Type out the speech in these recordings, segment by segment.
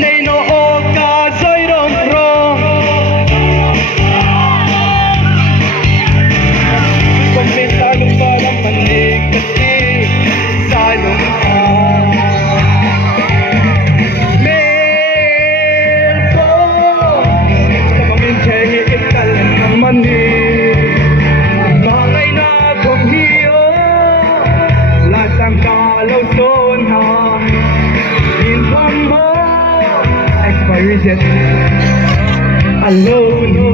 Nay nó ô ca rơi rong rong Không biết ta lúc ba đã mình đi cất đi Sai lúc Mê có Sama mình chạy ít ta lần nằm mình đi Mà ngày na không hiểu Là sang ca lâu xôn hà In from home Expiration Alone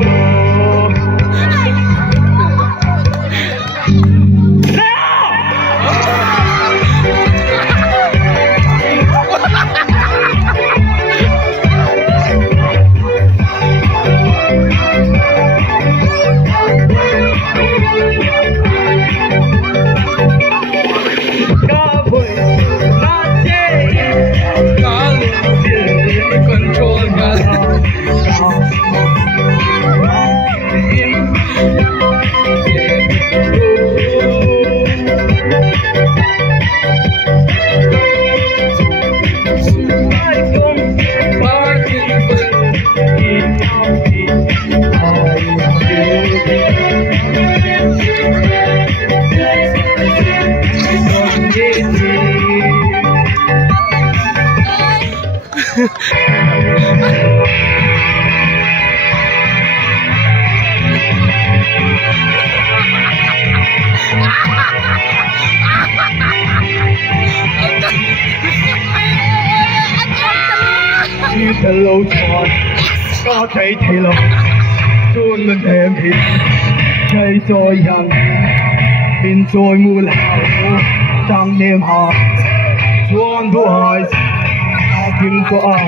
Cái lâu tròn có thể thì lòng tuôn lên em thì chơi rồi rằng bên rồi mù lão sang đêm họ chuan đuổi kinh qua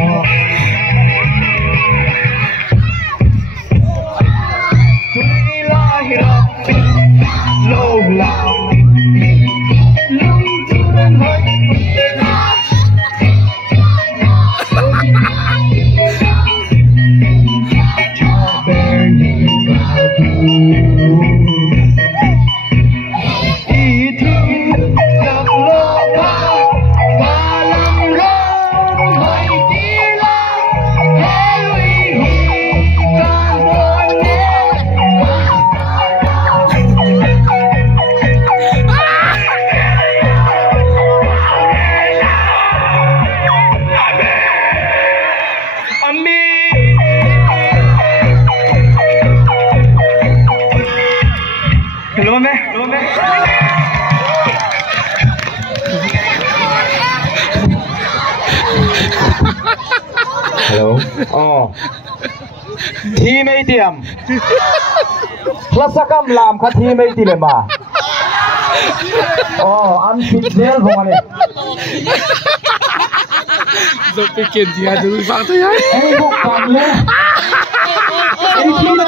tuy lại lâu lão lung tung hơi Hello. Oh. Thi mấy tiệm. Plus cam làm khát thi mấy tiệm mà. Oh, ăn thịt dẻo không anh? Giúp cái kiện gì à? Giúp phang thôi á. Em không làm nhé. Em chỉ là